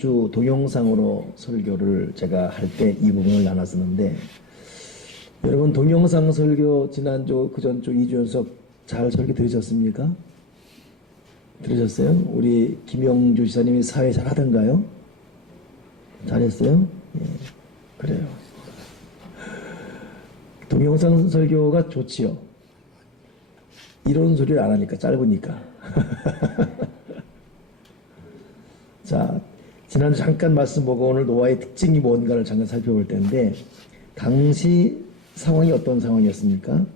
주 동영상으로 설교를 제가 할 때 이 부분을 나눴었는데, 여러분 동영상 설교 지난주 그전주 2주 연속 잘 설교 들으셨습니까? 들으셨어요? 우리 김영주 지사님이 사회 잘 하던가요? 잘했어요? 예, 그래요. 동영상 설교가 좋지요. 이런 소리를 안 하니까, 짧으니까. 자, 지난주 잠깐 말씀 보고 오늘 노아의 특징이 뭔가를 잠깐 살펴볼 텐데, 당시 상황이 어떤 상황이었습니까?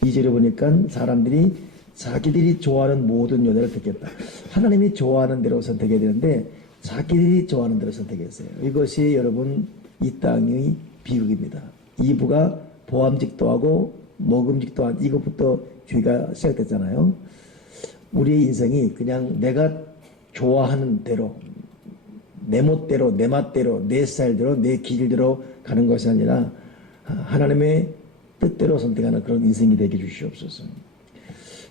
2절에 보니까 사람들이 자기들이 좋아하는 모든 여자를 택했다. 하나님이 좋아하는 대로 선택해야 되는데 자기들이 좋아하는 대로 선택했어요. 이것이 여러분 이 땅의 비극입니다. 이브가 보암직도 하고 먹음직도 한 이것부터 죄가 시작됐잖아요. 우리의 인생이 그냥 내가 좋아하는 대로, 내 멋대로, 내 맛대로, 내 스타일대로, 내 길대로 가는 것이 아니라 하나님의 뜻대로 선택하는 그런 인생이 되게 주시옵소서.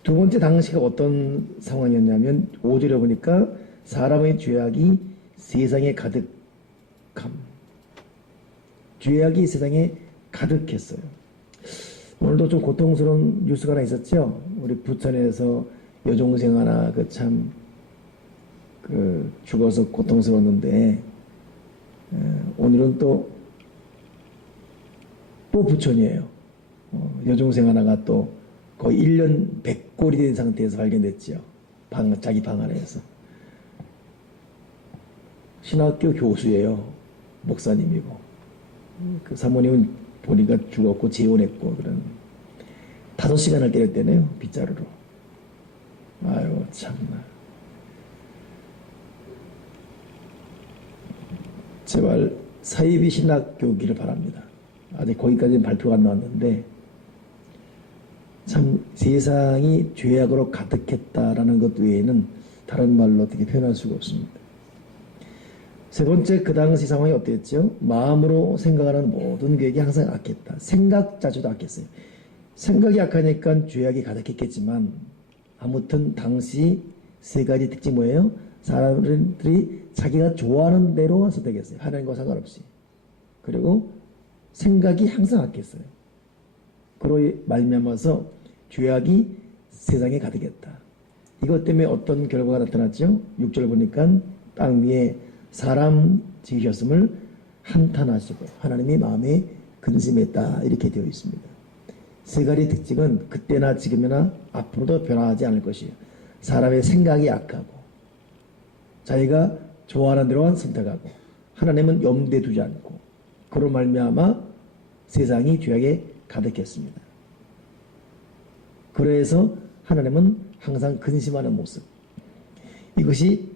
두 번째 당시가 어떤 상황이었냐면 5절에 보니까 사람의 죄악이 세상에 가득함. 죄악이 세상에 가득했어요. 오늘도 좀 고통스러운 뉴스가 하나 있었죠. 우리 부천에서 여종생 하나 죽어서 고통스러웠는데, 오늘은 또 부천이에요. 여종생 하나가 또 거의 1년 100골이 된 상태에서 발견됐지요. 자기 방 안에서. 신학교 교수예요. 목사님이고. 그 사모님은 보니까 죽었고 재혼했고 그런 5시간을 때렸대네요. 빗자루로. 아유 참나. 제발 사이비 신학교기를 바랍니다. 아직 거기까지는 발표가 안 나왔는데 참 세상이 죄악으로 가득했다라는 것 외에는 다른 말로 어떻게 표현할 수가 없습니다. 세 번째, 그 당시 상황이 어땠죠? 마음으로 생각하는 모든 계획이 항상 악했다. 생각 자체도 악했어요. 생각이 악하니까 죄악이 가득했겠지만 아무튼 당시 세 가지 특징이 뭐예요? 사람들이 자기가 좋아하는 대로 선택했어요. 하나님과 상관없이. 그리고 생각이 항상 악했어요. 그로 말미암아서 죄악이 세상에 가득했다. 이것 때문에 어떤 결과가 나타났죠? 6절 보니까 땅 위에 사람 지으셨음을 한탄하시고 하나님이 마음에 근심했다 이렇게 되어 있습니다. 세 가지 특징은 그때나 지금이나 앞으로도 변화하지 않을 것이에요. 사람의 생각이 악하고 자기가 좋아하는 대로만 선택하고 하나님은 염두에 두지 않고 그로 말미암아 세상이 죄악에 가득했습니다. 그래서 하나님은 항상 근심하는 모습, 이것이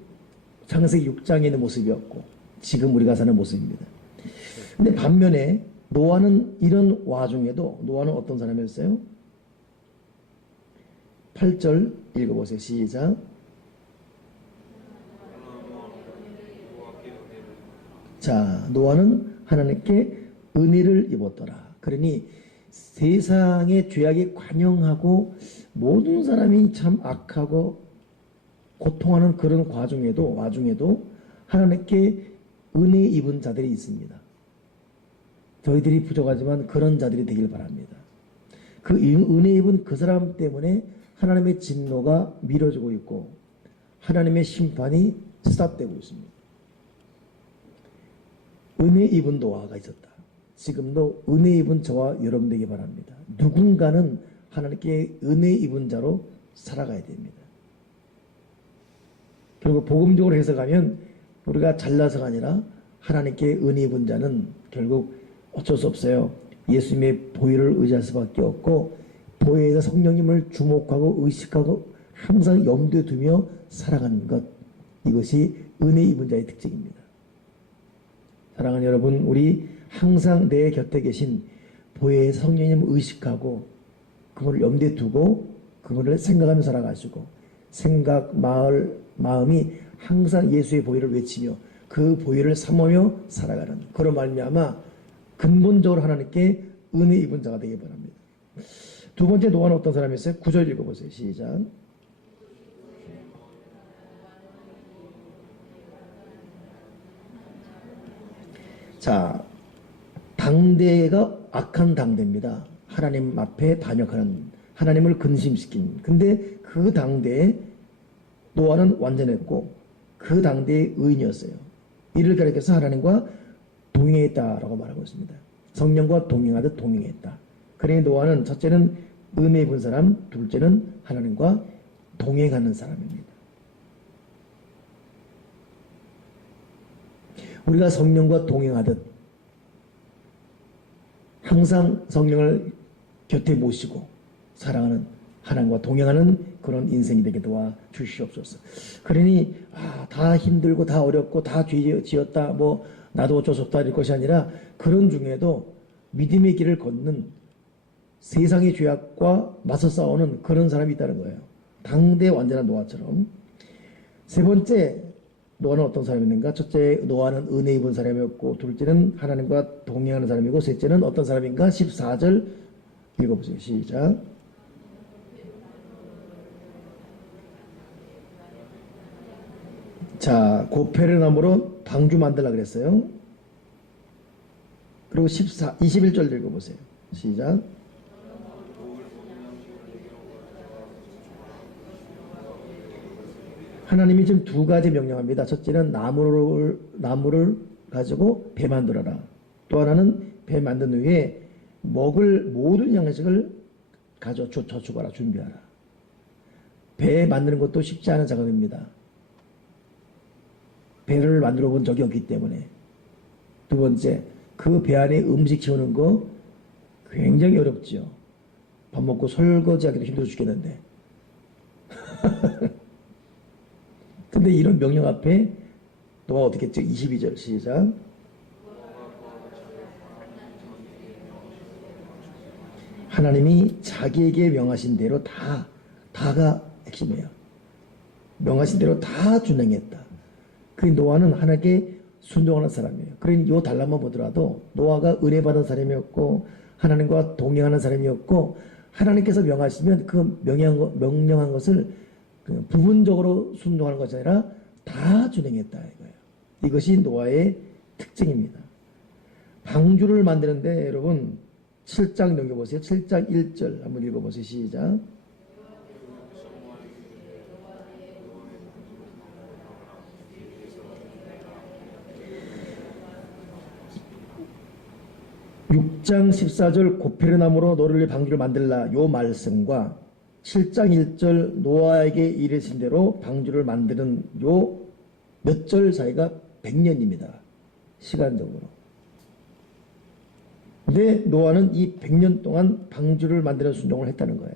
창세기 6장에 있는 모습이었고 지금 우리가 사는 모습입니다. 근데 반면에 노아는 이런 와중에도 노아는 어떤 사람이었어요? 8절 읽어보세요. 시작. 자, 노아는 하나님께 은혜를 입었더라. 그러니 세상의 죄악에 관영하고 모든 사람이 참 악하고 고통하는 그런 와중에도 하나님께 은혜 입은 자들이 있습니다. 저희들이 부족하지만 그런 자들이 되길 바랍니다. 그 은혜 입은 그 사람 때문에 하나님의 진노가 미뤄지고 있고 하나님의 심판이 스탑되고 있습니다. 은혜 입은 노아가 있었다. 지금도 은혜 입은 저와 여러분 되기 바랍니다. 누군가는 하나님께 은혜 입은 자로 살아가야 됩니다. 결국 복음적으로 해석하면 우리가 잘나서가 아니라 하나님께 은혜 입은 자는 결국 어쩔 수 없어요. 예수님의 보혈을 의지할 수밖에 없고 보혈에서 성령님을 주목하고 의식하고 항상 염두에 두며 살아가는 것, 이것이 은혜 입은 자의 특징입니다. 사랑하는 여러분, 우리 항상 내 곁에 계신 보혜의 성령님을 의식하고 그분을 염두에 두고 그분을 생각하며 살아가시고 생각, 마음이 항상 예수의 보혈을 외치며 그 보혈을 삼으며 살아가는 그런 말미암아 근본적으로 하나님께 은혜 입은 자가 되기 바랍니다. 두 번째 노아는 어떤 사람이었어요? 9절 읽어보세요. 시작. 자, 당대가 악한 당대입니다. 하나님 앞에 반역하는, 하나님을 근심시킨. 근데 그 당대에 노아는 완전했고 그 당대의 의인이었어요. 이를 가리켜서 하나님과 동행했다라고 말하고 있습니다. 성령과 동행하듯 동행했다. 그러니 노아는 첫째는 은혜 입은 사람, 둘째는 하나님과 동행하는 사람입니다. 우리가 성령과 동행하듯 항상 성령을 곁에 모시고 사랑하는, 하나님과 동행하는 그런 인생이 되게 도와 주시옵소서. 그러니 다 힘들고 다 어렵고 다 죄 지었다, 뭐 나도 어쩔 수 없다 이럴 것이 아니라 그런 중에도 믿음의 길을 걷는, 세상의 죄악과 맞서 싸우는 그런 사람이 있다는 거예요. 당대 완전한 노아처럼. 세 번째, 노아는 어떤 사람인가? 첫째, 노아는 은혜 입은 사람이었고, 둘째는 하나님과 동행하는 사람이고, 셋째는 어떤 사람인가? 14절 읽어보세요. 시작. 자, 고페르 나무로 방주 만들라 그랬어요. 그리고 21절 읽어보세요. 시작. 하나님이 지금 두 가지 명령합니다. 첫째는 나무를 가지고 배 만들어라. 또 하나는 배 만든 후에 먹을 모든 양식을 가져 저축하라, 준비하라. 배 만드는 것도 쉽지 않은 작업입니다. 배를 만들어 본 적이 없기 때문에. 두 번째, 그 배 안에 음식 채우는 거 굉장히 어렵죠. 밥 먹고 설거지하기도 힘들어 죽겠는데. 근데 이런 명령 앞에 너가 어떻게 했죠? 22절 시작. 하나님이 자기에게 명하신 대로 다가 핵심이에요. 명하신 대로 다 준행했다. 그 노아는 하나님께 순종하는 사람이에요. 그러니 요 달라만 보더라도 노아가 은혜 받은 사람이었고 하나님과 동행하는 사람이었고, 하나님께서 명하시면 그 명령한 것을 부분적으로 순종하는 것이 아니라 다 준행했다 이거예요. 이것이 노아의 특징입니다. 방주를 만드는데 여러분 7장 넘겨보세요. 7장 1절 한번 읽어보세요. 시작. (6장 14절) 고페르나무로 너를 방주를 만들라 요 말씀과 7장 1절 노아에게 이르신 대로 방주를 만드는 요 몇 절 사이가 100년입니다. 시간적으로. 근데 노아는 이 100년 동안 방주를 만드는 순종을 했다는 거예요.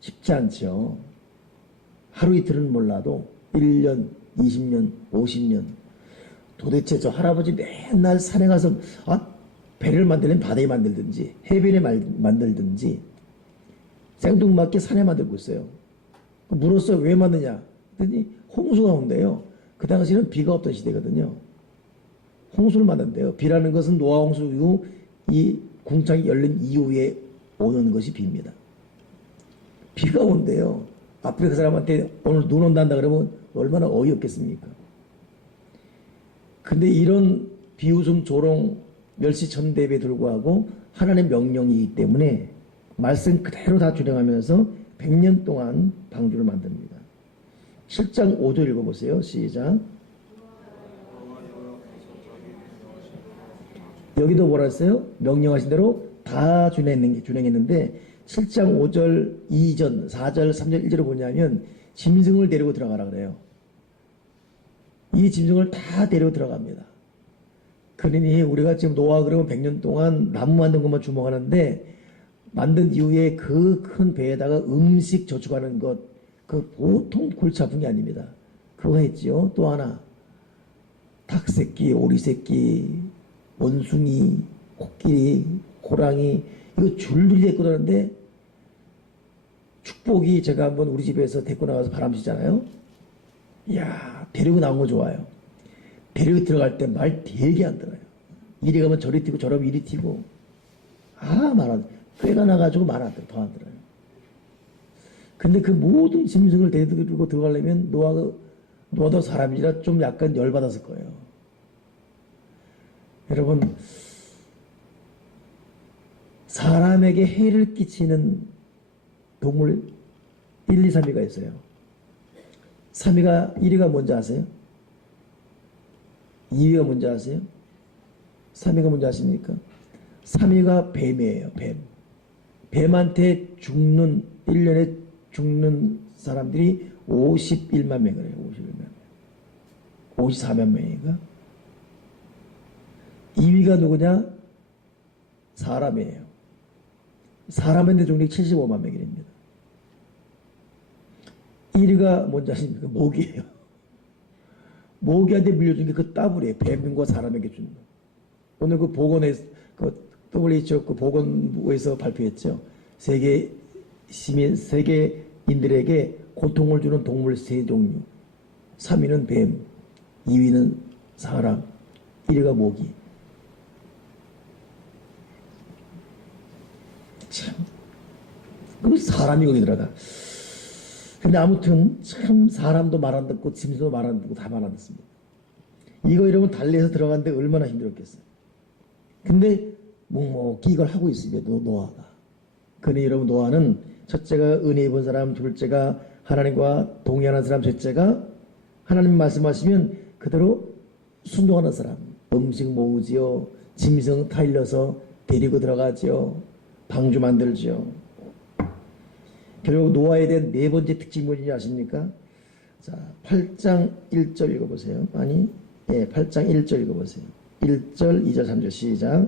쉽지 않죠. 하루 이틀은 몰라도 1년, 20년, 50년. 도대체 저 할아버지 맨날 산에 가서 배를 만들면 바다에 만들든지 해변에 만들든지 생뚱맞게 산에 만들고 있어요. 물었어요. 왜 만드냐? 그랬더니 홍수가 온대요. 그 당시는 비가 없던 시대거든요. 홍수를 만든대요. 비라는 것은 노아 홍수 이후 이 궁창이 열린 이후에 오는 것이 비입니다. 비가 온대요. 앞으로 그 사람한테 오늘 눈 온단다 그러면 얼마나 어이없겠습니까? 근데 이런 비웃음 조롱 멸시천대에 불구하고 하나님의 명령이기 때문에 말씀 그대로 다 준행하면서 100년 동안 방주를 만듭니다. 7장 5절 읽어보세요. 시작. 여기도 뭐라 했어요? 명령하신 대로 다 준행했는데 7장 5절 이전 4절 3절 1절을 보냐면 짐승을 데리고 들어가라 그래요. 이 짐승을 다 데리고 들어갑니다. 그러니 우리가 지금 노아 그러면 100년 동안 나무 만든 것만 주목하는데 만든 이후에 그 큰 배에다가 음식 저축하는 것, 그 보통 골치 아픈 게 아닙니다. 그거 했지요. 또 하나 닭새끼, 오리새끼, 원숭이, 코끼리, 호랑이 이거 줄줄이 데리고 나가는데 축복이 제가 한번 우리 집에서 데리고 나가서 바람 쐬잖아요. 이야 데리고 나온 거 좋아요. 데리고 들어갈 때 말 되게 안 들어요. 이리 가면 저리 튀고 저리 가면 이리 튀고 말 안 꾀가 나가지고 말 안 들어요. 더 안 들어요. 근데 그 모든 짐승을 데리고 들어가려면 노아도 사람이라 좀 약간 열받았을 거예요. 여러분, 사람에게 해를 끼치는 동물 1, 2, 3위가 있어요. 3위가 1위가 뭔지 아세요? 2위가 뭔지 아세요? 3위가 뭔지 아십니까? 3위가 뱀이에요. 뱀. 뱀한테 죽는 1년에 죽는 사람들이 51만 명이래요. 51만 명. 54만 명인가? 2위가 누구냐? 사람이에요. 사람인데 죽는 게 75만 명입니다. 1위가 뭔지 아십니까? 모기예요. 모기한테 물려준 게 그 따블이에요. 뱀과 사람에게 준 거. 오늘 그 보건에 그 WHO 그 보건부에서 발표했죠. 세계인들에게 고통을 주는 동물 3종류. 3위는 뱀, 2위는 사람, 1위가 모기. 참, 그 사람이 거기 들어가. 근데 아무튼 참 사람도 말 안 듣고 짐승도 말 안 듣고 다 말 안 듣습니다. 이거 여러분 달리에서 들어갔는데 얼마나 힘들었겠어요. 근데 묵묵히 이걸 하고 있습니다. 노아가. 그러니 여러분 노아는 첫째가 은혜 입은 사람, 둘째가 하나님과 동의하는 사람, 셋째가 하나님 말씀하시면 그대로 순종하는 사람. 음식 모으지요. 짐승 타일러서 데리고 들어가지요. 방주 만들지요. 결국 노아에 대한 네 번째 특징이 뭔지 아십니까? 자, 8장 1절 읽어보세요. 아니, 8장 1절 읽어보세요. 1절, 2절, 3절 시작.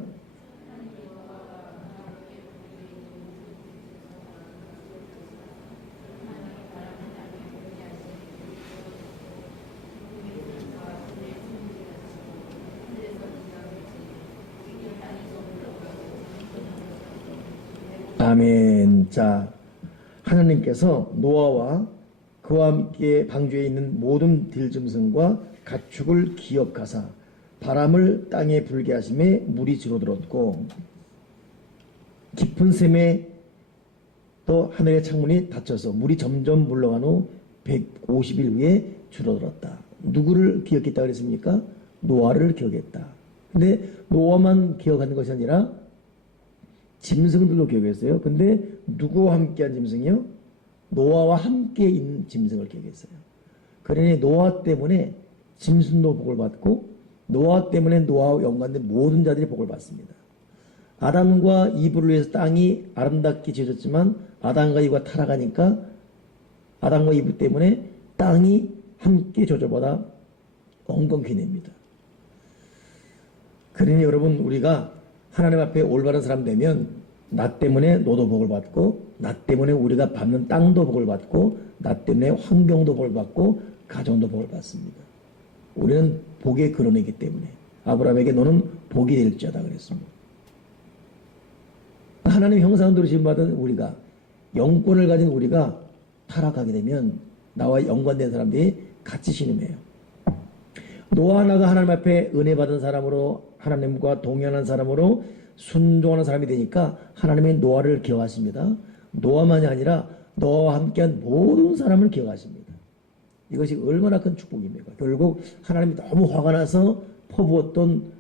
아멘. 자, 하나님께서 노아와 그와 함께 방주에 있는 모든 들짐승과 가축을 기억하사 바람을 땅에 불게 하심에 물이 줄어들었고 깊은 샘에 또 하늘의 창문이 닫혀서 물이 점점 물러간 후 150일 후에 줄어들었다. 누구를 기억했다 그랬습니까? 노아를 기억했다. 근데 노아만 기억하는 것이 아니라 짐승들도 기억했어요. 근데 누구와 함께한 짐승이요? 노아와 함께 있는 짐승을 기억했어요. 그러니 노아 때문에 짐승도 복을 받고 노아 때문에 노아와 연관된 모든 자들이 복을 받습니다. 아담과 이브를 위해서 땅이 아름답게 지어졌지만 아담과 이브가 타락하니까 아담과 이브 때문에 땅이 함께 저주받아 엉겅퀴 냅니다. 그러니 여러분 우리가 하나님 앞에 올바른 사람 되면 나 때문에 너도 복을 받고 나 때문에 우리가 밟는 땅도 복을 받고 나 때문에 환경도 복을 받고 가정도 복을 받습니다. 우리는 복의 근원이기 때문에 아브라함에게 너는 복이 될지어다 그랬습니다. 하나님 형상대로 지음받은 우리가 영권을 가진 우리가 타락하게 되면 나와 연관된 사람들이 같이 신음해요. 노아 하나가 하나님 앞에 은혜 받은 사람으로 하나님과 동행하는 사람으로 순종하는 사람이 되니까 하나님의 노아를 기억하십니다. 노아만이 아니라 노아와 함께한 모든 사람을 기억하십니다. 이것이 얼마나 큰 축복입니까? 결국 하나님이 너무 화가 나서 퍼부었던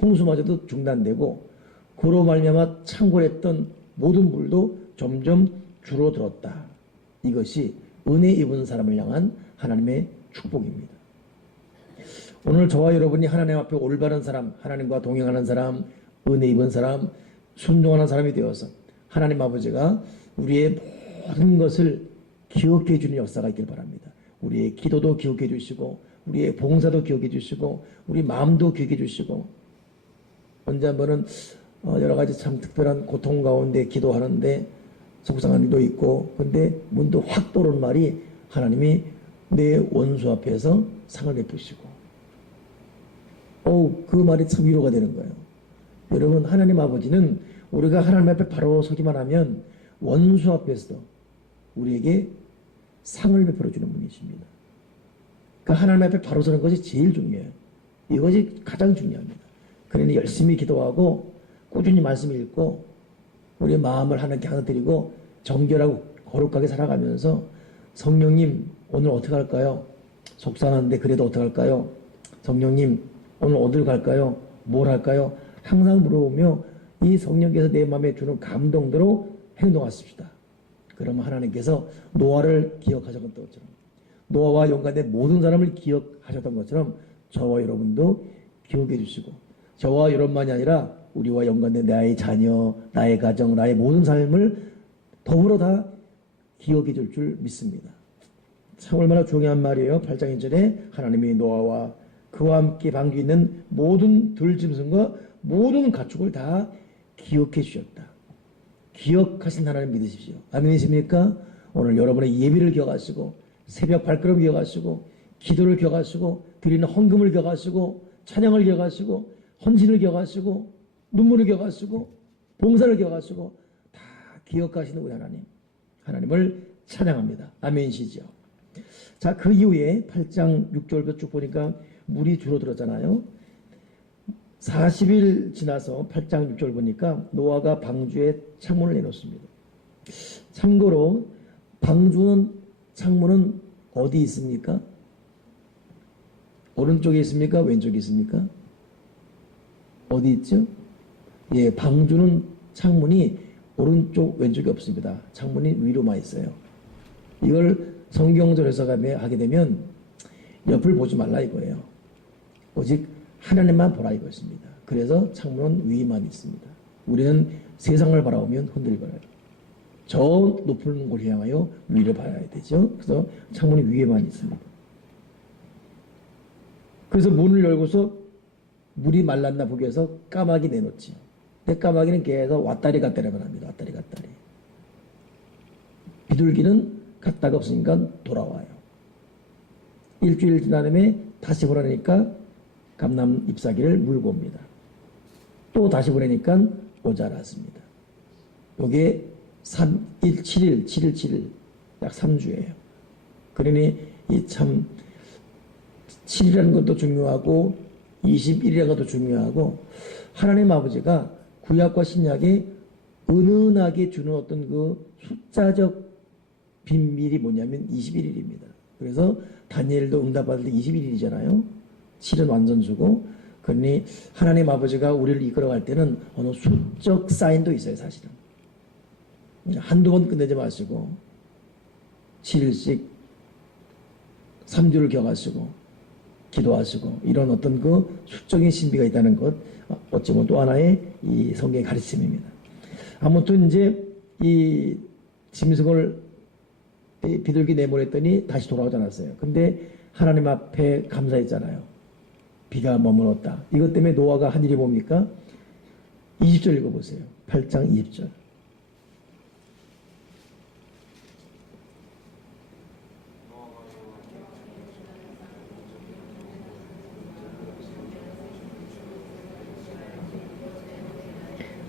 홍수마저도 중단되고 그로 말미암아 창궐했던 모든 물도 점점 줄어들었다. 이것이 은혜 입은 사람을 향한 하나님의 축복입니다. 오늘 저와 여러분이 하나님 앞에 올바른 사람, 하나님과 동행하는 사람, 은혜 입은 사람, 순종하는 사람이 되어서 하나님 아버지가 우리의 모든 것을 기억해 주는 역사가 있길 바랍니다. 우리의 기도도 기억해 주시고 우리의 봉사도 기억해 주시고 우리 마음도 기억해 주시고 언제 한번은 여러 가지 참 특별한 고통 가운데 기도하는데 속상한 일도 있고 근데 문득 확 떠오르는 말이 하나님이 내 원수 앞에서 상을 베푸시고 그 말이 참 위로가 되는 거예요. 여러분 하나님 아버지는 우리가 하나님 앞에 바로 서기만 하면 원수 앞에서도 우리에게 상을 베풀어 주는 분이십니다. 그러니까 하나님 앞에 바로 서는 것이 제일 중요해요. 이것이 가장 중요합니다. 그러니 열심히 기도하고 꾸준히 말씀 읽고 우리의 마음을 하나님께 하나 드리고 정결하고 거룩하게 살아가면서 성령님 오늘 어떻게 할까요? 속상한데 그래도 어떻게 할까요? 성령님 오늘 어딜 갈까요? 뭘 할까요? 항상 물어보며 이 성령께서 내 마음에 주는 감동대로 행동하십시다. 그러면 하나님께서 노아를 기억하셨던 것처럼, 노아와 연관된 모든 사람을 기억하셨던 것처럼 저와 여러분도 기억해 주시고, 저와 여러분만이 아니라 우리와 연관된 나의 자녀, 나의 가정, 나의 모든 삶을 더불어 다 기억해 줄 줄 믿습니다. 참 얼마나 중요한 말이에요. 8장 1절에 하나님이 노아와 그와 함께 방주에 있는 모든 들짐승과 모든 가축을 다 기억해 주셨다. 기억하신 하나님 믿으십시오. 아멘이십니까? 오늘 여러분의 예비를 기억하시고, 새벽 발걸음 기억하시고, 기도를 기억하시고, 드리는 헌금을 기억하시고, 찬양을 기억하시고, 헌신을 기억하시고, 눈물을 기억하시고, 봉사를 기억하시고, 다 기억하시는 우리 하나님, 하나님을 찬양합니다. 아멘이시죠? 자, 그 이후에 8장 6절부터 쭉 보니까 물이 줄어들었잖아요. 40일 지나서 8장 6절 보니까 노아가 방주에 창문을 내놓습니다. 참고로 방주는 창문은 어디 있습니까? 오른쪽에 있습니까? 왼쪽에 있습니까? 어디 있죠? 예, 방주는 창문이 오른쪽 왼쪽이 없습니다. 창문이 위로만 있어요. 이걸 성경적 해석을 하게 되면 옆을 보지 말라 이거예요. 오직 하나님만 보라 이것입니다. 그래서 창문은 위에만 있습니다. 우리는 세상을 바라보면 흔들거려요. 저 높은 곳을 향하여 위를 봐야 되죠. 그래서 창문이 위에만 있습니다. 그래서 문을 열고서 물이 말랐나 보기 위해서 까마귀 내놓지요. 근데 까마귀는 계속 왔다리 갔다리만 합니다. 왔다리 갔다리. 비둘기는 갔다가 없으니까 돌아와요. 일주일 지난 다음에 다시 보라니까 감람 잎사귀를 물고 옵니다. 또 다시 보내니까 모자랐습니다. 요게 7일, 약 3주예요. 그러니 이 참 7이라는 것도 중요하고 21이라는 것도 중요하고, 하나님 아버지가 구약과 신약에 은은하게 주는 어떤 그 숫자적 비밀이 뭐냐면 21일입니다. 그래서 다니엘도 응답받을 때 21일이잖아요. 7은 완전 주고, 그러니 하나님 아버지가 우리를 이끌어갈 때는 어느 수적 사인도 있어요. 사실은 한두 번 끝내지 마시고 7일씩 3주를 기억하시고 기도하시고, 이런 어떤 그 수적인 신비가 있다는 것, 어찌 보면 또 하나의 이 성경의 가르침입니다. 아무튼 이제 이 짐승을 비둘기 내보냈더니 다시 돌아오지 않았어요. 근데 하나님 앞에 감사했잖아요. 비가 머물렀다. 이것 때문에 노아가 한 일이 뭡니까? 20절 읽어보세요. 8장 20절.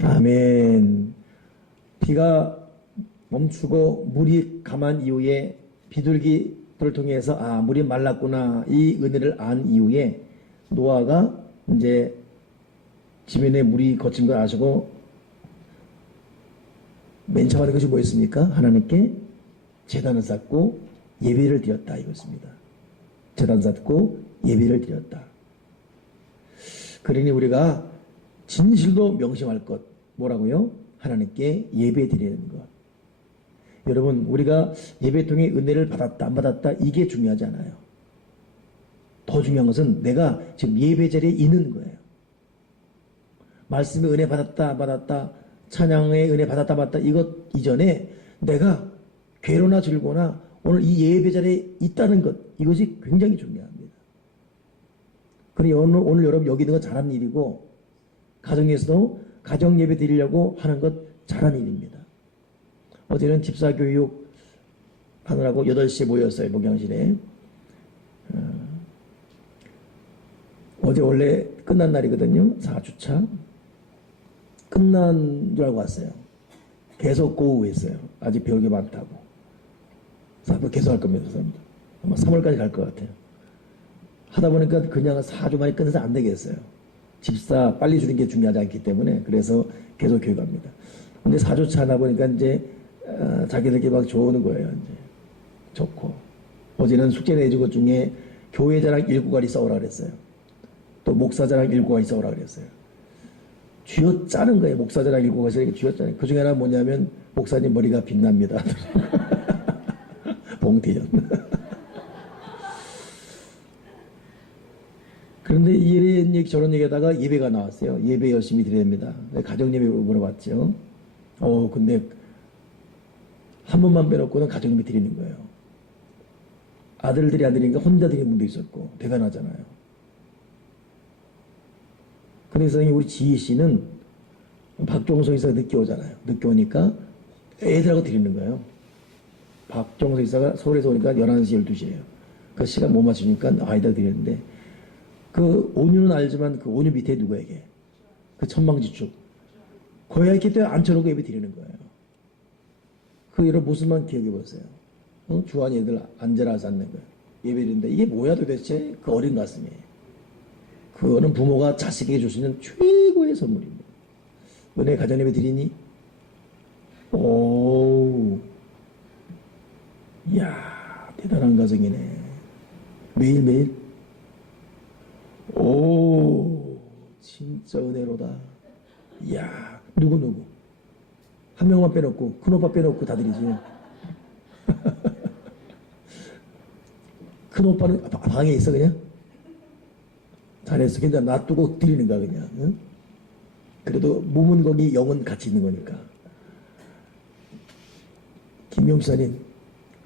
아멘. 비가 멈추고 물이 감한 이후에 비둘기들을 통해서 물이 말랐구나, 이 은혜를 안 이후에 노아가 이제 지면에 물이 거친 걸 아시고 맨 처음 하는 것이 뭐였습니까? 하나님께 제단을 쌓고 예배를 드렸다 이것입니다. 제단 쌓고 예배를 드렸다. 그러니 우리가 진실로 명심할 것, 뭐라고요? 하나님께 예배 드리는 것. 여러분, 우리가 예배 통해 은혜를 받았다 안 받았다 이게 중요하지 않아요. 더 중요한 것은 내가 지금 예배 자리에 있는 거예요. 말씀의 은혜 받았다 안 받았다, 찬양의 은혜 받았다 안 받았다 이것 이전에 내가 괴로나 즐거나 오늘 이 예배 자리에 있다는 것, 이것이 굉장히 중요합니다. 그러니 오늘 여러분 여기 있는 건 잘한 일이고, 가정에서도 가정 예배 드리려고 하는 것 잘한 일입니다. 어제는 집사교육 하느라고 8시에 모였어요. 목양실에. 어제 원래 끝난 날이거든요. 4주차. 끝난 줄 알고 왔어요. 계속 고우했어요. 아직 배울 게 많다고. 앞으로 계속 할 겁니다. 아마 3월까지 갈 것 같아요. 하다 보니까 그냥 4주 만에 끝내서 안 되겠어요. 집사 빨리 주는 게 중요하지 않기 때문에. 그래서 계속 교육합니다. 근데 4주차 하다 보니까 이제 자기들끼리 막 좋은 거예요. 이제 좋고. 어제는 숙제 내준 것 중에 교회자랑 7가지 써오라 그랬어요. 또 목사자랑 7가지 써오라 그랬어요. 쥐어짜는 거예요. 목사자랑 읽고 가서 이렇게 쥐어짜는. 그 중에 하나 뭐냐면 목사님 머리가 빛납니다. 봉태현. 그런데 이런 얘기 저런 얘기하다가 예배가 나왔어요. 예배 열심히 드려야 됩니다. 가정예배 물어봤죠. 근데 한 번만 빼놓고는 가정예배 드리는 거예요. 아들들이 아들이니까 혼자 드리는 분도 있었고 대단하잖아요. 그래서 우리 지희 씨는 박종석 이사가 늦게 오잖아요. 늦게 오니까 애들하고 드리는 거예요. 박종석 이사가 서울에서 오니까 11시, 12시예요. 그 시간 못 맞추니까 아이들 드리는데 그 온유는 알지만 그 온유 밑에 누구에게? 그 천방지축. 거기에 이렇게 또 앉혀놓고 예배 드리는 거예요. 그 여러분 모습만 기억해 보세요. 주한 애들 앉아라서 앉는 거예요. 예배 드리는데 이게 뭐야 도대체? 그 어린 가슴이. 그거는 부모가 자식에게 줄 수 있는 최고의 선물입니다. 은혜 가정예배 드리니? 이야, 대단한 가정이네. 매일매일? 진짜 은혜로다. 이야, 누구? 한 명만 빼놓고, 큰 오빠 빼놓고 다 드리지. 큰 오빠는 방에 있어, 그냥? 잘했어. 그냥 놔두고 드리는 거야, 그냥. 응? 그래도 몸은 거기 영은 같이 있는 거니까. 김용사님,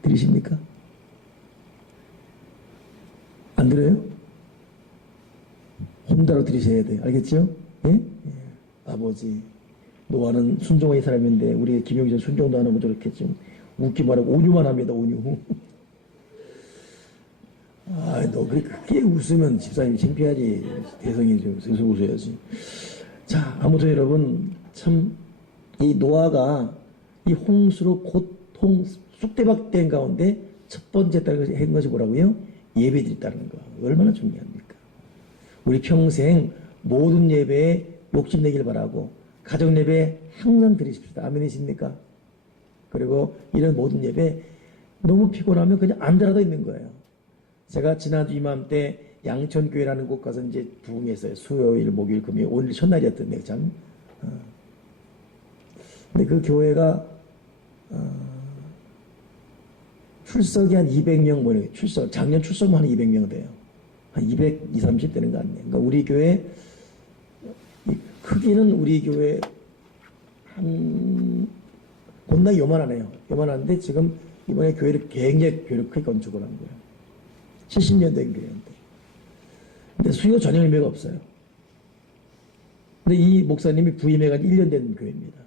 드리십니까? 안 들어요? 혼자로 드리셔야 돼요. 알겠죠? 예? 예. 아버지, 노아는 순종의 사람인데, 우리 김용사 순종도 안 하고 저렇게 좀 웃기 말하고 온유만 합니다, 온유. 너 그렇게 웃으면 집사님이 창피하지. 대성이 좀 슬슬 웃어야지. 자, 아무튼 여러분, 참, 이 노아가 이 홍수로 고통, 쑥대밭된 가운데 첫 번째 한 것이 뭐라고요? 예배 드렸다는 거. 얼마나 중요합니까? 우리 평생 모든 예배에 욕심내길 바라고, 가정 예배 항상 드리십시다. 아멘이십니까? 그리고 이런 모든 예배 너무 피곤하면 그냥 앉아라도 있는 거예요. 제가 지난주 이맘때 양천교회라는 곳 가서 이제 부흥했어요. 수요일, 목요일, 금요일, 오늘 첫날이었던데, 참. 근데 그 교회가, 출석이 한 200명 모여요. 작년 출석만 한 200명 돼요. 한 220, 30 되는 거 같네요. 그러니까 우리 교회, 크기는 우리 교회 겁나 요만하네요. 요만한데 지금 이번에 교회를 굉장히 크게 건축을 한 거예요. 70년 된 교회인데. 근데 수요 전혀 의미가 없어요. 근데 이 목사님이 부임해간 지 1년 된 교회입니다.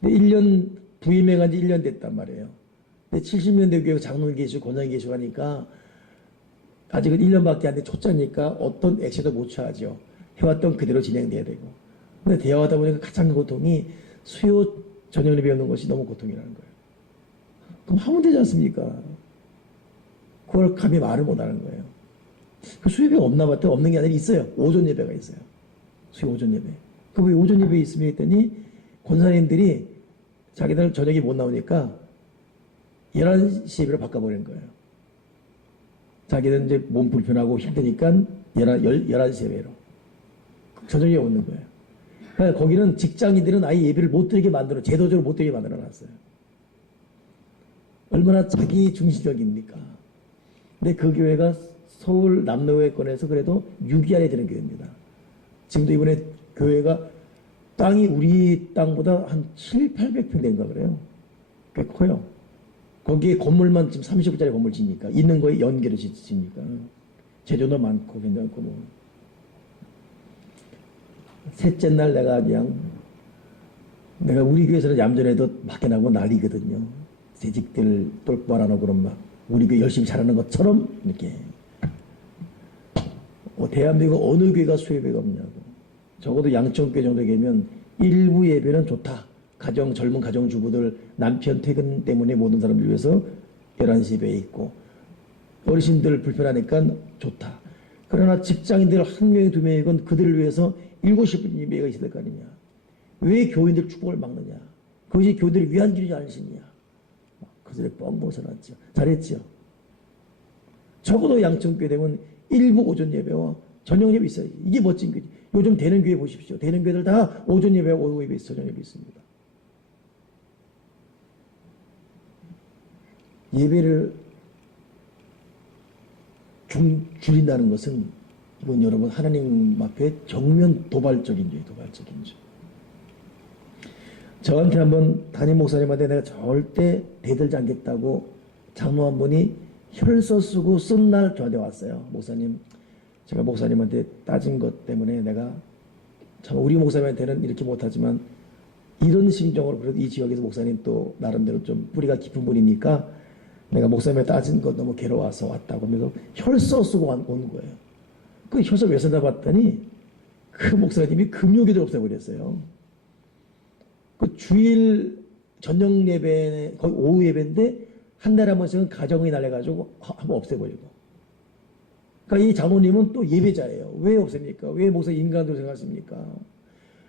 근데 부임해간 지 1년 됐단 말이에요. 근데 70년 된 교회가 장로님 계시고 권장이 계시고 하니까 아직은 1년밖에 안 돼 초짜니까 어떤 액션도 못 취하죠. 해왔던 그대로 진행돼야 되고. 근데 대화하다 보니까 가장 큰 고통이 수요 전형을 배우는 것이 너무 고통이라는 거예요. 그럼 하면 되지 않습니까? 그걸 감히 말을 못하는 거예요. 그 수요예배가 없나 봤더니 없는 게 아니라 있어요. 오전 예배가 있어요. 수요 오전 예배. 그 왜 오전 예배에 있으면 했더니 권사님들이 자기들 저녁에 못 나오니까 11시 예배로 바꿔버리는 거예요. 자기는 이제 몸 불편하고 힘드니까 11시 예배로. 저녁에 오는 거예요. 그러니까 거기는 직장인들은 아예 예배를 못 드리게 제도적으로 못 드리게 만들어 놨어요. 얼마나 자기 중심적입니까? 근데 그 교회가 서울 남로회권에서 그래도 6위 안에 드는 교회입니다. 지금도 이번에 교회가 땅이 우리 땅보다 한 800평 된가 그래요. 꽤 커요. 거기에 건물만 지금 30억짜리 건물 지니까 있는 거에 연계를 짓니까 재료도 많고 괜찮고 뭐. 셋째 날 내가 우리 교회에서는 얌전해도 밖에 나가고 난리거든요. 재직들 똘바라 놓고 그런 막 우리 교회 열심히 잘하는 것처럼 이렇게. 대한민국 어느 교회가 수요예배가 없냐고. 적어도 양천교회 정도 되면 일부 예배는 좋다. 젊은 가정주부들 남편 퇴근 때문에 모든 사람들 위해서 11시 예배에 있고 어르신들 불편하니까 좋다. 그러나 직장인들 한 명이 두 명이건 그들을 위해서 7시 분 예배가 있을 거 아니냐. 왜 교인들 축복을 막느냐. 그것이 교인들을 위한 길이지 않으시냐. 그 소리 뻥 벗어났죠. 잘했죠. 적어도 양천교회 되면 일부 오전 예배와 저녁 예배 있어요. 이게 멋진 거지. 요즘 되는 교회 보십시오. 되는 교회들 다 오전 예배, 오후 예배, 저녁 예배 있습니다. 예배를 좀 줄인다는 것은 이건 여러분 하나님 앞에 정면 도발적인 죄, 도발적인 죄. 저한테 한번 담임 목사님한테 내가 절대 대들지 않겠다고 장로 한 분이 혈서 쓰고 쓴 날 저한테 왔어요. 목사님, 제가 목사님한테 따진 것 때문에 내가 참 우리 목사님한테는 이렇게 못하지만 이런 심정으로 그래도 이 지역에서 목사님 또 나름대로 좀 뿌리가 깊은 분이니까 내가 목사님한테 따진 것 너무 괴로워서 왔다고 하면서 혈서 쓰고 온 거예요. 그 혈서 왜 쓴다 봤더니 그 목사님이 금요기도 없애버렸어요. 그 주일 저녁 예배, 거의 오후 예배인데 한 달에 한 번씩은 가정의 날 해가지고 한번 없애버리고. 그러니까 이 장로님은 또 예배자예요. 왜 없앱니까? 왜 목사 인간으로 생각하십니까?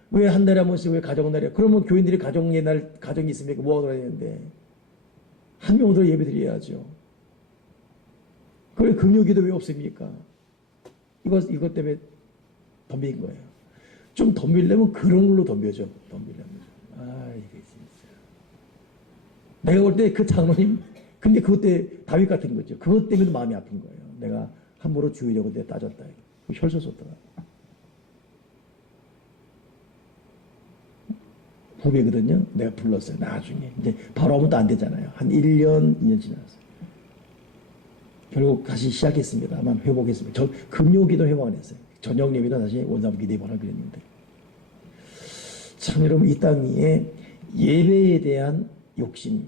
왜 한 달에 한 번씩 왜 가정날이야? 그러면 교인들이 가정의 날, 가정이 있으니까 뭐하고 다니는데 한 명으로 예배 드려야죠. 그래 금요기도 왜 없습니까? 이것 때문에 덤빈 거예요. 좀 덤비려면 그런 걸로 덤벼줘. 덤비려면. 이게 진짜. 내가 볼 때 그 장로님, 근데 그것 때 다윗 같은 거죠. 그것 때문에 마음이 아픈 거예요. 내가 함부로 주의려고 내 따졌다. 혈서 썼더라. 후배거든요. 내가 불렀어요. 나중에. 이제 바로 하면 또 안 되잖아요. 한 1년, 2년 지났어요. 결국 다시 시작했습니다만 회복했습니다. 저 금요기도 회복 안 했어요. 저녁 예배도 다시 원상복귀 4번 하기로 했는데. 참 여러분 이 땅 위에 예배에 대한 욕심,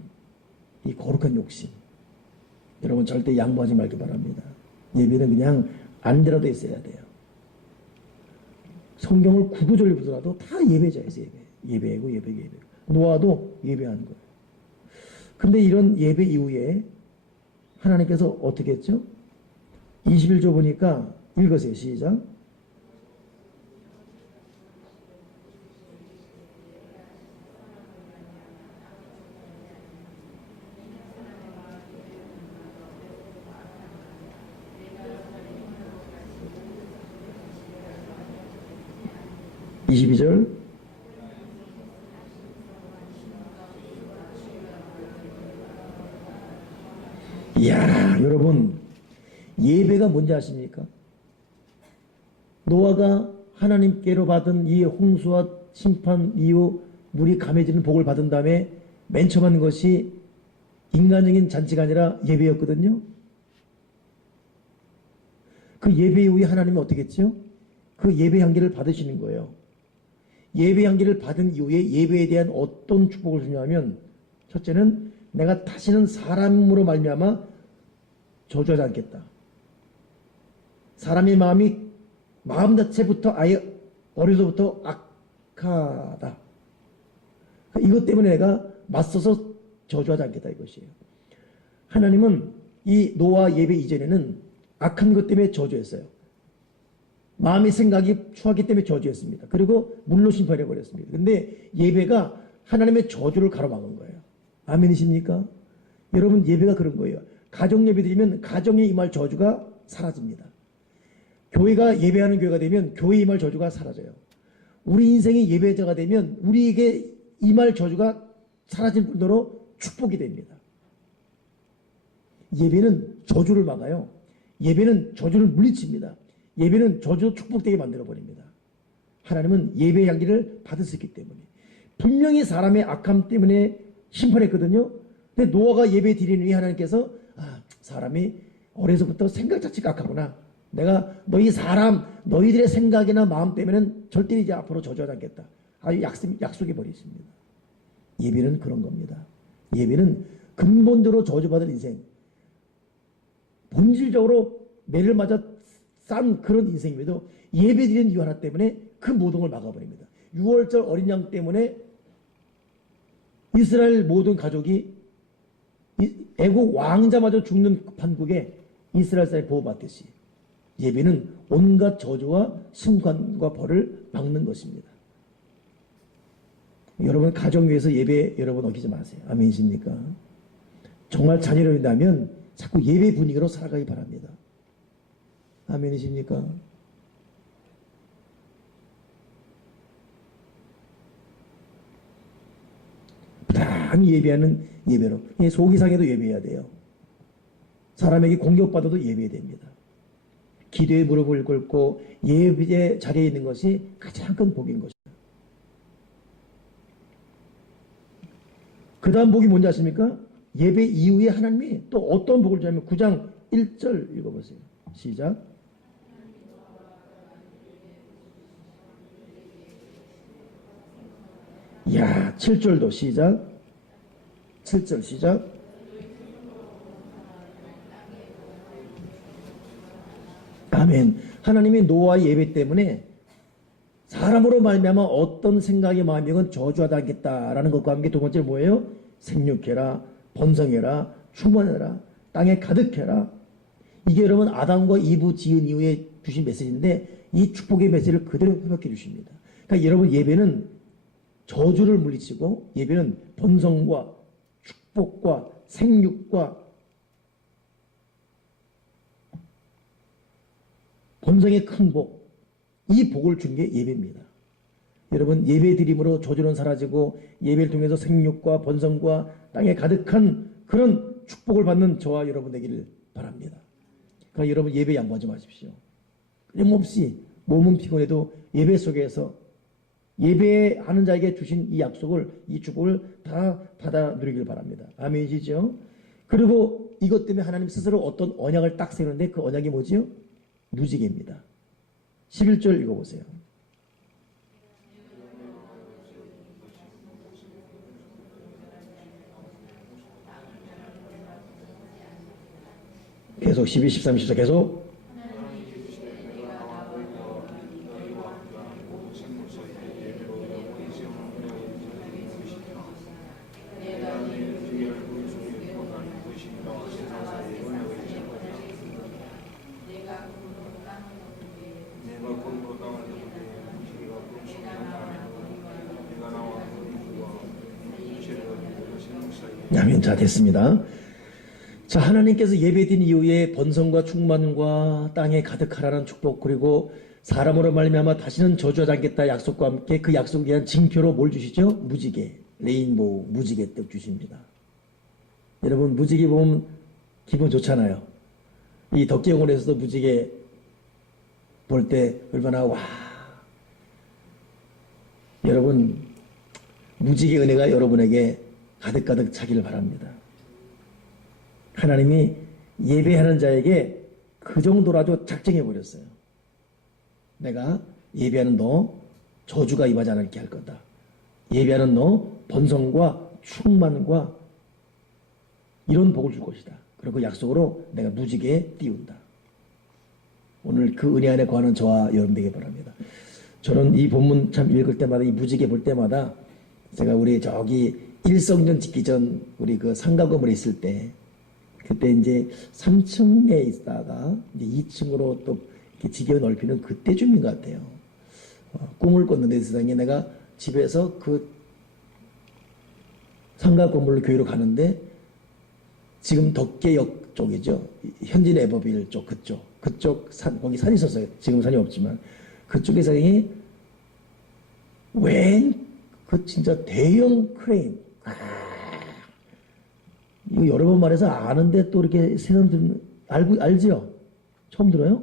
이 거룩한 욕심, 여러분 절대 양보하지 말기 바랍니다. 예배는 그냥 앉으라도 있어야 돼요. 성경을 구구절절 보더라도 다 예배자예요. 예배고 예배고. 노아도 예배하는 거예요. 근데 이런 예배 이후에 하나님께서 어떻게 했죠? 21조 보니까 읽으세요. 시작. (22절) 이야, 여러분 예배가 뭔지 아십니까? 노아가 하나님께로 받은 이 홍수와 심판 이후 물이 감해지는 복을 받은 다음에 맨 처음 한 것이 인간적인 잔치가 아니라 예배였거든요. 그 예배 이후에 하나님은 어떻게 했죠? 그 예배 향기를 받으시는 거예요. 예배 향기를 받은 이후에 예배에 대한 어떤 축복을 주냐면, 첫째는 내가 다시는 사람으로 말미암아 저주하지 않겠다. 사람의 마음 자체부터 아예 어려서부터 악하다. 이것 때문에 내가 맞서서 저주하지 않겠다 이것이에요. 하나님은 이 노아 예배 이전에는 악한 것 때문에 저주했어요. 마음의 생각이 추하기 때문에 저주했습니다. 그리고 물로 심판해버렸습니다. 근데 예배가 하나님의 저주를 가로막은 거예요. 아멘이십니까? 여러분 예배가 그런 거예요. 가정 예배 드리면 가정에 임할 저주가 사라집니다. 교회가 예배하는 교회가 되면 교회에 임할 저주가 사라져요. 우리 인생이 예배자가 되면 우리에게 임할 저주가 사라진 뿐더러 축복이 됩니다. 예배는 저주를 막아요. 예배는 저주를 물리칩니다. 예배는 저주 축복되게 만들어버립니다. 하나님은 예배의 향기를 받을 수 있기 때문에. 분명히 사람의 악함 때문에 심판했거든요. 근데 노아가 예배 드리느니 하나님께서 사람이 어려서부터 생각 자체가 악하구나. 내가 너희들의 생각이나 마음 때문에는 절대 이제 앞으로 저주하지 않겠다. 아주 약속해 버리십니다. 예배는 그런 겁니다. 예배는 근본적으로 저주받을 인생, 본질적으로 매를 맞아 싼 그런 인생임에도 예배드리는 이유 하나 때문에 그 모든 걸 막아버립니다. 6월절 어린 양 때문에 이스라엘 모든 가족이 애국 왕자마저 죽는 판국에 이스라엘 사람이 보호받듯이 예배는 온갖 저주와 심판과 벌을 막는 것입니다. 여러분 가정 위해서 예배 여러분 어기지 마세요. 아멘이십니까? 정말 자녀를 낳으면 자꾸 예배 분위기로 살아가기 바랍니다. 아멘이십니까? 당 예배하는 예배로. 속이상해도 예배해야 돼요. 사람에게 공격받아도 예배해야 됩니다. 기도에 무릎을 꿇고 예배 자리에 있는 것이 가장 큰 복인 것입니다. 그 다음 복이 뭔지 아십니까? 예배 이후에 하나님이 또 어떤 복을 주냐면 9장 1절 읽어보세요. 시작. 이야, 7절도 시작. 7절 시작. 아멘. 하나님의 노아의 예배 때문에 사람으로 말미암아 어떤 생각의 마음이건 저주하다 하겠다라는 것과 함께 두 번째 뭐예요? 생육해라, 번성해라, 충만해라, 땅에 가득해라. 이게 여러분 아담과 이브 지은 이후에 주신 메시지인데 이 축복의 메시지를 그대로 회복해 주십니다. 그러니까 여러분 예배는 저주를 물리치고 예배는 번성과 축복과 생육과 번성의 큰 복, 이 복을 준 게 예배입니다. 여러분 예배 드림으로 저주는 사라지고 예배를 통해서 생육과 번성과 땅에 가득한 그런 축복을 받는 저와 여러분 되기를 바랍니다. 그러니까 여러분 예배 양보하지 마십시오. 끊임없이 몸은 피곤해도 예배 속에서 예배하는 자에게 주신 이 약속을, 이 축복을 다 받아 누리길 바랍니다. 아멘이시죠? 그리고 이것 때문에 하나님 스스로 어떤 언약을 딱 세우는데 그 언약이 뭐지요? 무지개입니다. 11절 읽어보세요. 계속 12, 13, 14 계속. 아멘. 자, 됐습니다. 자, 하나님께서 예배드린 이후에 번성과 충만과 땅에 가득하라는 축복, 그리고 사람으로 말미암아 다시는 저주하지 않겠다 약속과 함께 그 약속에 대한 징표로 뭘 주시죠? 무지개, 레인보우, 무지개 떡 주십니다. 여러분 무지개 보면 기분 좋잖아요. 이 덕계공원에서도 무지개 볼 때 얼마나 와. 여러분 무지개 은혜가 여러분에게 가득가득 차기를 바랍니다. 하나님이 예배하는 자에게 그 정도라도 작정해 버렸어요. 내가 예배하는 너 저주가 임하지 않게 할 거다. 예배하는 너 번성과 충만과 이런 복을 줄 것이다. 그리고 약속으로 내가 무지개에 띄운다. 오늘 그 은혜 안에 거하는 저와 여러분 되길 바랍니다. 저는 이 본문 참 읽을 때마다 이 무지개 볼 때마다 제가 우리 저기 일성전 짓기 전 우리 그 상가 건물에 있을 때 그때 이제 3층에 있다가 이제 2층으로 또 이렇게 지경을 넓히는 그때 중인 것 같아요. 꿈을 꿨는데 세상에 내가 집에서 그 상가 건물로 교회로 가는데 지금 덕계역 쪽이죠. 현진 에버빌 쪽 그쪽 산 거기 산이 있었어요. 지금 산이 없지만 그쪽에서 웬 그 진짜 대형 크레인. 이거 여러 번 말해서 아는데 또 이렇게 세상들 알지요? 처음 들어요?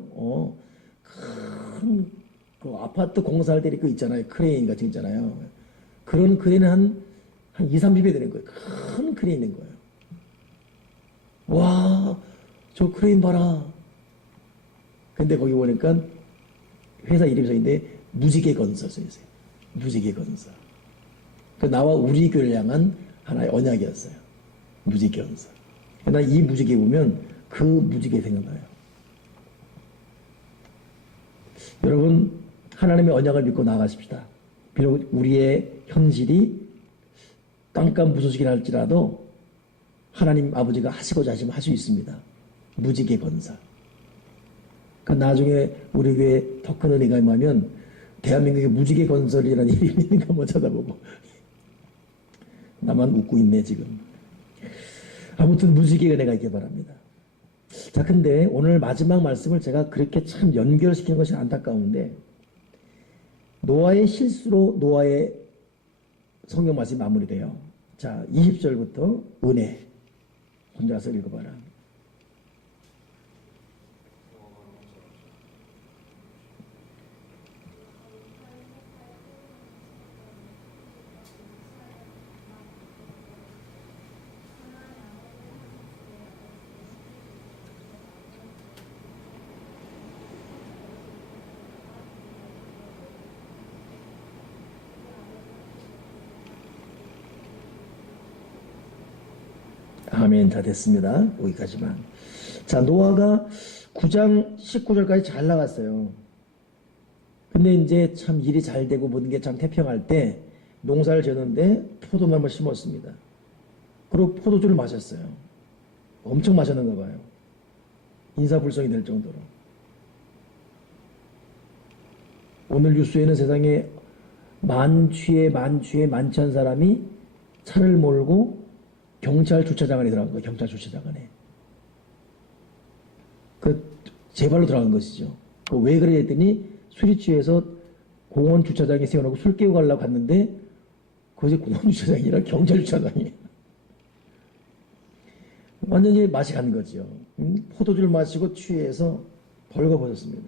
큰 그 아파트 공사할 때 그 있잖아요. 크레인 같은 거 있잖아요. 그런 크레인은 한 2, 30배 되는 거예요. 큰 크레인인 거예요. 와, 저 크레인 봐라. 근데 거기 보니까 회사 이름이 써 있는데 무지개 건설 써 있어요. 무지개 건설. 그 나와 우리 교회를 향한 하나의 언약이었어요. 무지개 건설. 나 이 무지개 보면 그 무지개 생각나요. 여러분 하나님의 언약을 믿고 나아가십시다. 비록 우리의 현실이 깜깜 무소식이라 할지라도 하나님 아버지가 하시고자 하시면 할 수 있습니다. 무지개 건설. 그 나중에 우리 교회 더 큰 은혜가 임하면 대한민국의 무지개 건설이라는 이름이 있는가 한번 찾아보고 나만 웃고 있네 지금. 아무튼 무지개 은혜가 있길 바랍니다. 자, 근데 오늘 마지막 말씀을 제가 그렇게 참 연결시키는 것이 안타까운데 노아의 실수로 노아의 성경 말씀이 마무리돼요. 자, 20절부터 은혜. 혼자서 읽어봐라. 아멘. 다 됐습니다. 여기까지만. 자, 노아가 9장 19절까지 잘 나갔어요. 근데 이제 참 일이 잘 되고 모든 게 참 태평할 때 농사를 지었는데 포도나무를 심었습니다. 그리고 포도주를 마셨어요. 엄청 마셨는가 봐요. 인사불성이 될 정도로. 오늘 뉴스에는 세상에 만취한 사람이 차를 몰고 경찰 주차장 안에 들어간 거예요. 경찰 주차장 안에. 제 발로 들어간 것이죠. 왜 그래 했더니 술이 취해서 공원 주차장에 세워놓고 술 깨고 가려고 갔는데 그것이 공원 주차장이 아니라 경찰 주차장이에요. 완전히 맛이 간 거죠. 포도주를 마시고 취해서 벌거벗었습니다.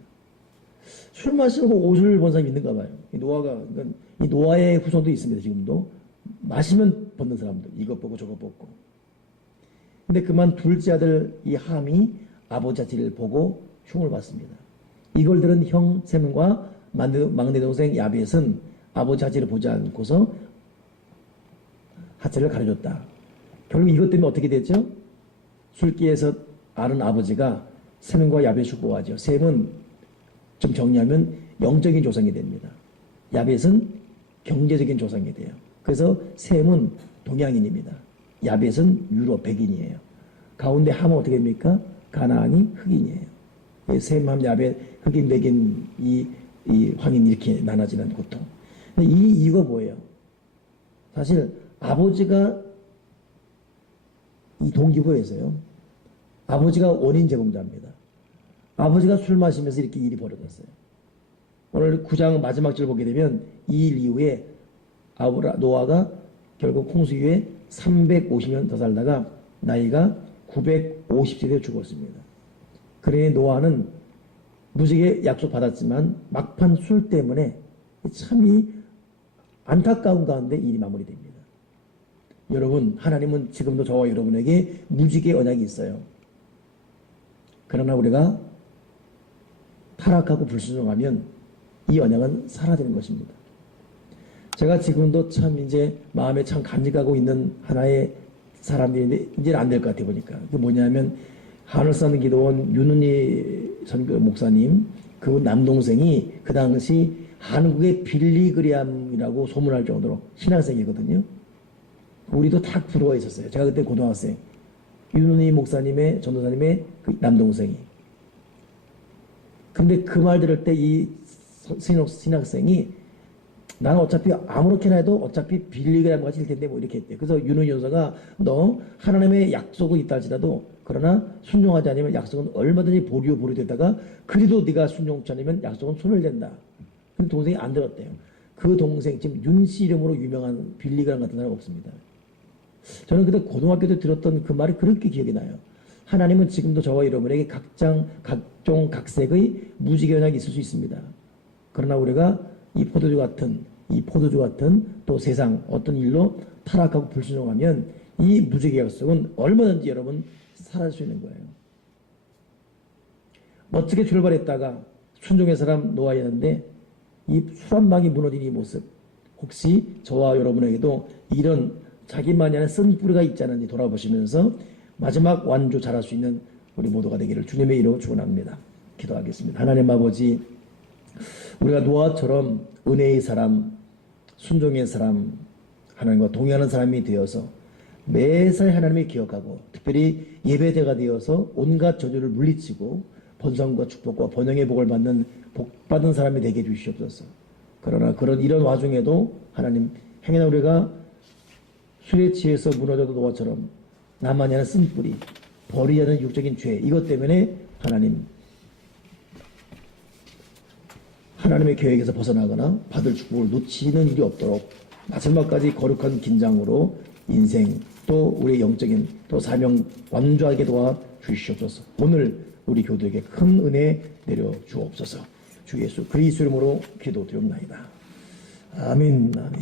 술 마시고 옷을 본 사람이 있는가 봐요. 이 노아의 후손도 있습니다. 지금도. 마시면 벗는 사람들. 이것 벗고 저것 벗고. 근데 그만 둘째 아들 이 함이 아버지 자체를 보고 흉을 봤습니다. 이걸 들은 형 셈과 막내 동생 야벳은 아버지 자체를 보지 않고서 하체를 가려줬다. 결국 이것 때문에 어떻게 됐죠? 술기에서 앓은 아버지가 셈과 야벳을 보호하죠. 셈은 좀 정리하면 영적인 조상이 됩니다. 야벳은 경제적인 조상이 돼요. 그래서 셈은 동양인입니다. 야벳은 유럽 백인이에요. 가운데 함은 어떻게 됩니까? 가나안이 흑인이에요. 셈, 함, 야벳, 흑인, 백인, 이 황인 이렇게 나눠지는 고통. 근데 이 이유가 뭐예요? 사실 아버지가 이 동기부여에서요. 아버지가 원인 제공자입니다. 아버지가 술 마시면서 이렇게 일이 벌어졌어요. 오늘 9장 마지막 절 보게 되면 이 일 이후에 노아가 결국 홍수 이후에 350년 더 살다가 나이가 950세 되어 죽었습니다. 그래 노아는 무지개 약속 받았지만 막판 술 때문에 참 이 안타까운 가운데 일이 마무리됩니다. 여러분, 하나님은 지금도 저와 여러분에게 무지개 언약이 있어요. 그러나 우리가 타락하고 불순종하면 이 언약은 사라지는 것입니다. 제가 지금도 참 이제 마음에 참 간직하고 있는 하나의 사람들인데 이제는 안 될 것 같아 보니까. 그게 뭐냐면 하늘산 기도원 윤은희 선교 목사님 그 남동생이 그 당시 한국의 빌리그리암이라고 소문할 정도로 신학생이거든요. 우리도 다 부러워 있었어요. 제가 그때 고등학생. 윤은희 목사님의 전도사님의 그 남동생이. 근데 그 말 들을 때 이 신학생이 나는 어차피 아무렇게나 해도 어차피 빌리그리암 같이 될 텐데 뭐 이렇게 했대요. 그래서 윤은희 전사가 너 하나님의 약속은 있다 할지라도 그러나 순종하지 않으면 약속은 얼마든지 보류됐다가 그래도 네가 순종치 않으면 약속은 소멸된다. 근데 동생이 안 들었대요. 그 동생 지금 윤씨 이름으로 유명한 빌리그리암 같은 사람 없습니다. 저는 그때 고등학교 때 들었던 그 말이 그렇게 기억이 나요. 하나님은 지금도 저와 여러분에게 각종 각색의 무지개 언약이 있을 수 있습니다. 그러나 우리가 이 포도주 같은 또 세상 어떤 일로 타락하고 불순종하면 이 무지개 약속은 얼마든지 여러분 사라질 수 있는 거예요. 멋지게 출발했다가 순종의 사람 노아였는데 이 술 한 방이 무너진 이 모습, 혹시 저와 여러분에게도 이런 자기만이 하는 쓴뿌리가 있지 않은지 돌아보시면서 마지막 완주 잘할 수 있는 우리 모두가 되기를 주님의 이름으로 축원합니다. 기도하겠습니다. 하나님 아버지, 우리가 노아처럼 은혜의 사람, 순종의 사람, 하나님과 동의하는 사람이 되어서 매사에 하나님을 기억하고 특별히 예배대가 되어서 온갖 저주를 물리치고 번성과 축복과 번영의 복을 받는 복받은 사람이 되게 해주시옵소서. 그러나 이런 와중에도 하나님 행여나 우리가 술에 취해서 무너져도 노아처럼 나만이 하는 쓴뿌리, 버리지 않는 육적인 죄, 이것 때문에 하나님의 계획에서 벗어나거나 받을 축복을 놓치는 일이 없도록 마지막까지 거룩한 긴장으로 인생 또 우리의 영적인 또 사명 완주하게 도와 주시옵소서. 오늘 우리 교도에게 큰 은혜 내려 주옵소서. 주 예수 그리스도 이름으로 기도드립니다. 아멘. 아멘.